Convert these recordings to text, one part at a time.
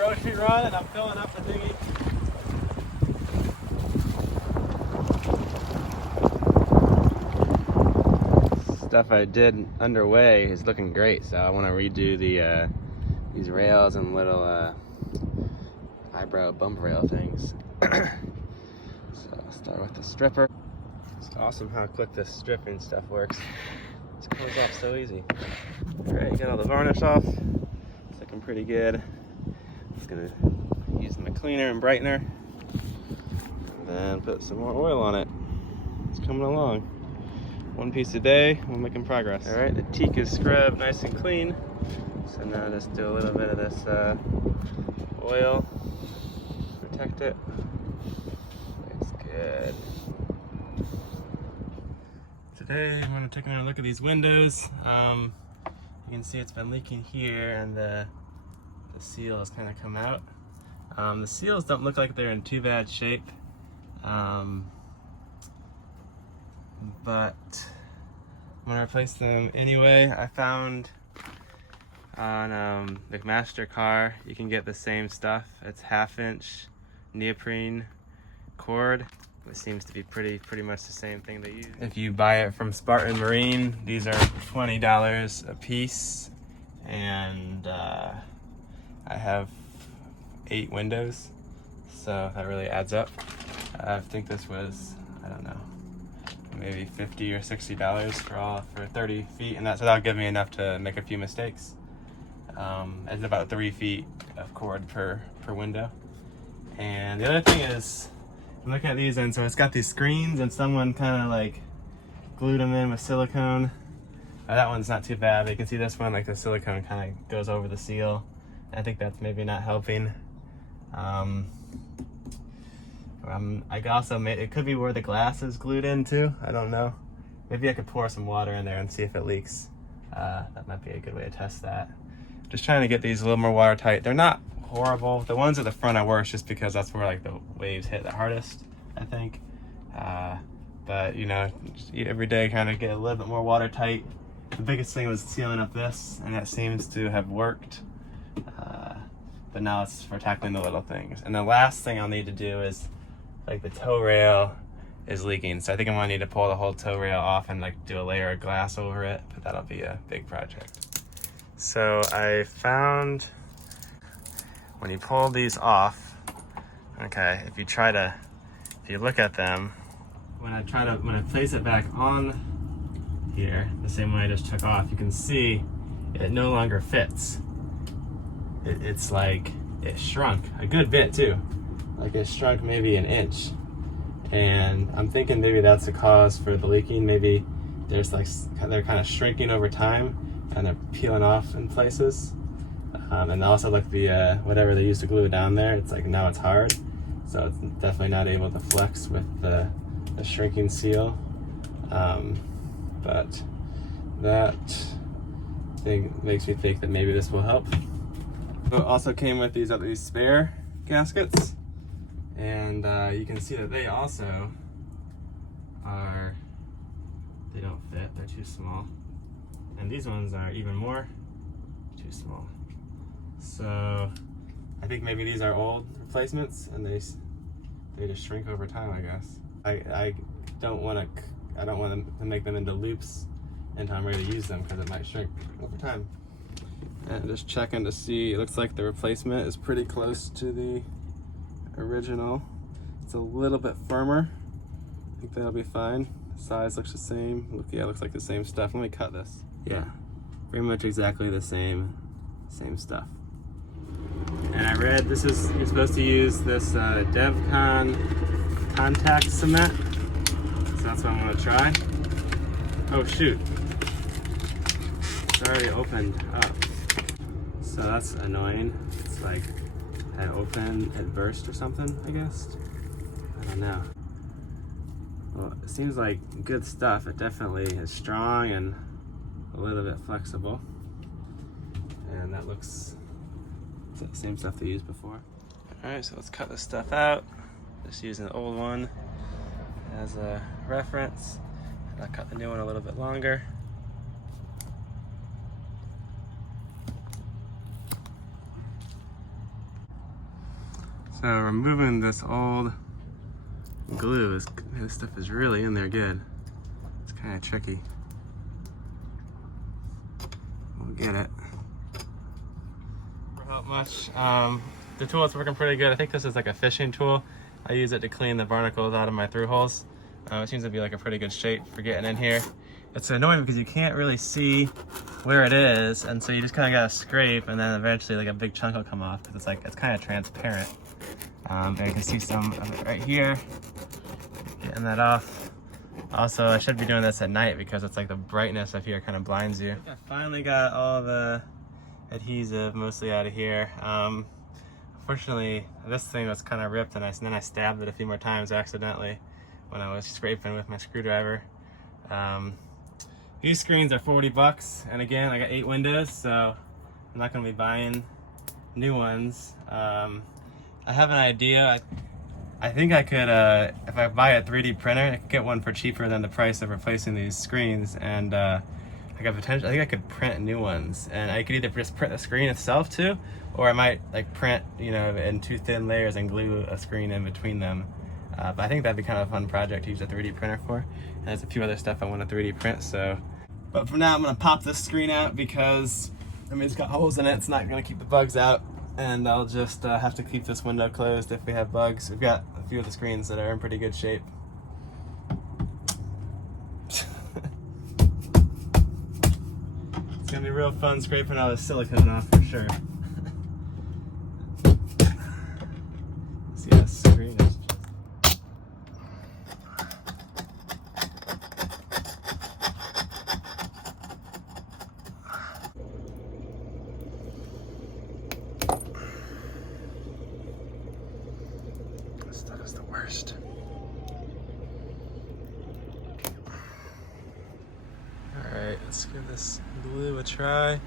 grocery run and I'm filling up the dinghy. Stuff I did underway is looking great, so I want to redo the these rails and little eyebrow bump rail things. So I'll start with the stripper. It's awesome how quick this stripping stuff works. It comes off so easy. Alright, get all the varnish off. It's looking pretty good. Just gonna use my cleaner and brightener and then put some more oil on it. It's coming along. One piece a day, we're making progress. Alright, the teak is scrubbed nice and clean. So now just do a little bit of this oil, protect it. It's good. Today I'm going to take another look at these windows. You can see it's been leaking here and the seal has kind of come out. The seals don't look like they're in too bad shape. But I'm gonna replace them anyway. I found on McMaster car you can get the same stuff. It's 1/2-inch neoprene cord. It seems to be pretty much the same thing they use. If you buy it from Spartan Marine, these are $20 a piece, and I have 8 windows, so that really adds up. I think this was, I don't know, maybe $50 or $60 for 30 feet, and that'll give me enough to make a few mistakes. It's about 3 feet of cord per window. And the other thing is, I'm looking at these, and so it's got these screens, and someone kind of like glued them in with silicone. That one's not too bad, but you can see this one, like the silicone kind of goes over the seal. I think that's maybe not helping. I could also it could be where the glass is glued into. I don't know. Maybe I could pour some water in there and see if it leaks. That might be a good way to test that. Just trying to get these a little more watertight. They're not horrible. The ones at the front are worse just because that's where like the waves hit the hardest, I think. But you know, every day kind of get a little bit more watertight. The biggest thing was sealing up this, and that seems to have worked. But now it's for tackling the little things. And the last thing I'll need to do is, like, the tow rail is leaking, so I think I'm gonna need to pull the whole tow rail off and like do a layer of glass over it, but that'll be a big project. So I found when you pull these off, okay, if you look at them, when I place it back on here, the same way I just took off, you can see it no longer fits. It's like it shrunk a good bit too. Like it shrunk maybe 1 inch. And I'm thinking maybe that's the cause for the leaking. Maybe they're kind of shrinking over time and they're peeling off in places. And also like the whatever they used to glue it down there, it's like now it's hard. So it's definitely not able to flex with the shrinking seal. But that thing makes me think that maybe this will help. It also came with these spare gaskets. And you can see that they also they don't fit, they're too small. And these ones are even more too small. So I think maybe these are old replacements and they just shrink over time, I guess. I don't want to make them into loops until I'm ready to use them because it might shrink over time. And just checking to see, it looks like the replacement is pretty close to the original. It's a little bit firmer. I think that'll be fine. The size looks the same. Yeah, it looks like the same stuff. Let me cut this. Yeah, pretty much exactly the same stuff. And I read you're supposed to use this DevCon contact cement. So that's what I'm gonna try. Oh shoot, it's already opened up. So that's annoying. It's like it burst or something, I guess. I don't know. Well, it seems like good stuff. It definitely is strong and a little bit flexible. And that looks the same stuff they used before. All right, so let's cut this stuff out. Just using the old one as a reference. And I'll cut the new one a little bit longer. So removing this old glue, this stuff is really in there good. It's kind of tricky. We'll get it. Not much. The tool is working pretty good. I think this is like a fishing tool. I use it to clean the barnacles out of my through holes. It seems to be like a pretty good shape for getting in here. It's annoying because you can't really see where it is, and so you just kind of gotta scrape, and then eventually like a big chunk will come off because it's kind of transparent. And you can see some of it right here. Getting that off. Also, I should be doing this at night because it's like the brightness up here kind of blinds you. I finally got all the adhesive mostly out of here. Unfortunately, this thing was kind of ripped, and then I stabbed it a few more times accidentally when I was scraping with my screwdriver. These screens are 40 bucks, and again, I got 8 windows, so I'm not going to be buying new ones. I have an idea. I think I could, if I buy a 3D printer, I could get one for cheaper than the price of replacing these screens, and I think I could print new ones, and I could either just print the screen itself too, or I might like print, you know, in 2 thin layers and glue a screen in between them. But I think that'd be kind of a fun project to use a 3D printer for. And there's a few other stuff I want to 3D print, so. But for now, I'm gonna pop this screen out because, I mean, it's got holes in it. It's not gonna keep the bugs out. And I'll just have to keep this window closed if we have bugs. We've got a few of the screens that are in pretty good shape. It's gonna be real fun scraping all the silicone off for sure. See, that screen is just... This stuff is the worst. Alright, let's give this glue a try.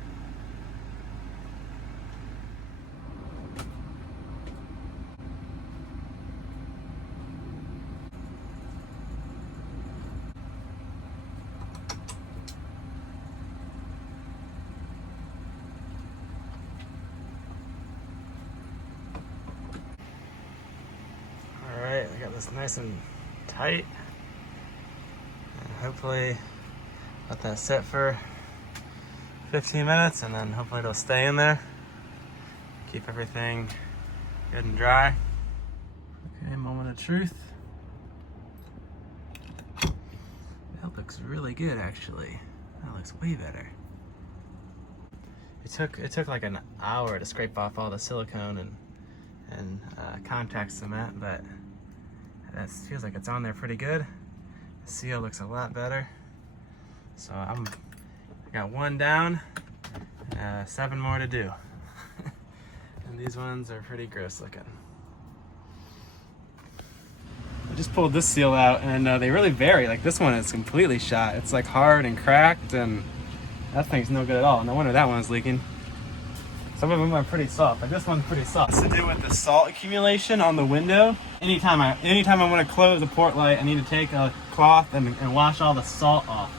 Alright, I got this nice and tight. And hopefully let that sit for 15 minutes, and then hopefully it'll stay in there. Keep everything good and dry. Okay, moment of truth. That looks really good, actually. That looks way better. It took like an hour to scrape off all the silicone and contact cement, but that feels like it's on there pretty good. The seal looks a lot better. So I got 1 down, 7 more to do. And these ones are pretty gross looking. I just pulled this seal out, and they really vary. Like this one is completely shot. It's like hard and cracked, and that thing's no good at all. No wonder that one's leaking. Some of them are pretty soft. Like this one's pretty soft. It's to do with the salt accumulation on the window. Anytime I want to close a port light, I need to take a cloth and wash all the salt off.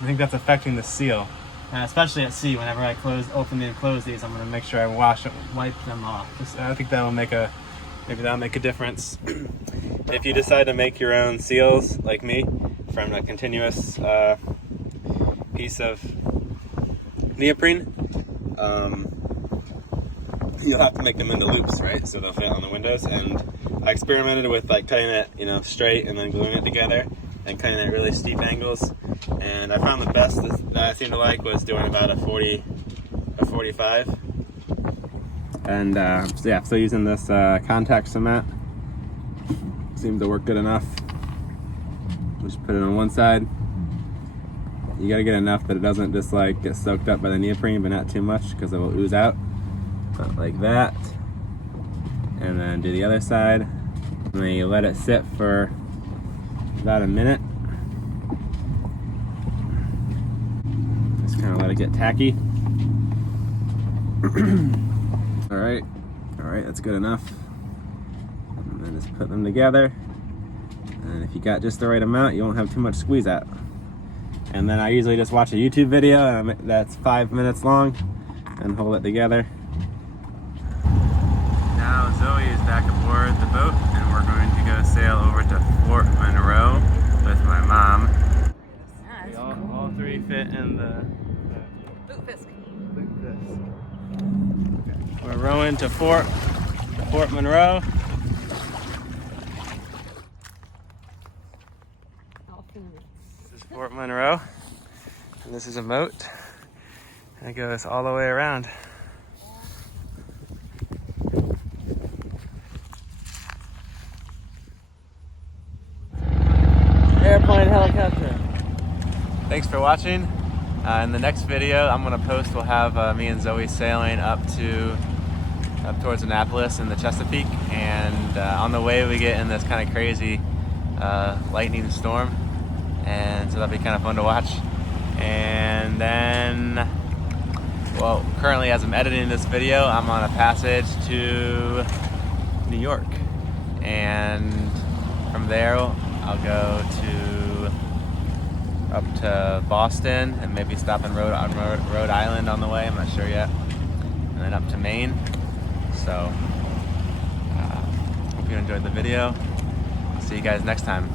I think that's affecting the seal, especially at sea. Whenever I open and close these, I'm going to make sure I wipe them off. I think that'll make a difference. If you decide to make your own seals, like me, from a continuous piece of neoprene, you'll have to make them into loops, right? So they'll fit on the windows. And I experimented with like cutting it, straight and then gluing it together and cutting it at really steep angles. And I found the best that I seemed to like was doing about a 45. And so using this contact cement seemed to work good enough. Just put it on one side. You gotta get enough that it doesn't just like get soaked up by the neoprene, but not too much because it will ooze out. But like that. And then do the other side. And then you let it sit for about a minute. Just kind of let it get tacky. All right, that's good enough. And then just put them together. And if you got just the right amount, you won't have too much squeeze out. And then I usually just watch a YouTube video that's 5 minutes long and hold it together. Now Zoe is back aboard the boat, and we're going to go sail over to Fort Monroe with my mom. We all three fit in the Bootfisk. We're rowing to Fort Monroe. This is Fort Monroe, and this is a moat, and it goes all the way around. Airplane, helicopter. Thanks for watching. In the next video I'm going to post, we'll have me and Zoe sailing up towards Annapolis in the Chesapeake, and on the way we get in this kind of crazy lightning storm, and so that'll be kind of fun to watch. And then, well, currently as I'm editing this video, I'm on a passage to New York, and from there I'll go up to Boston and maybe stop in Rhode Island on the way, I'm not sure yet, and then up to Maine. So hope you enjoyed the video. See you guys next time.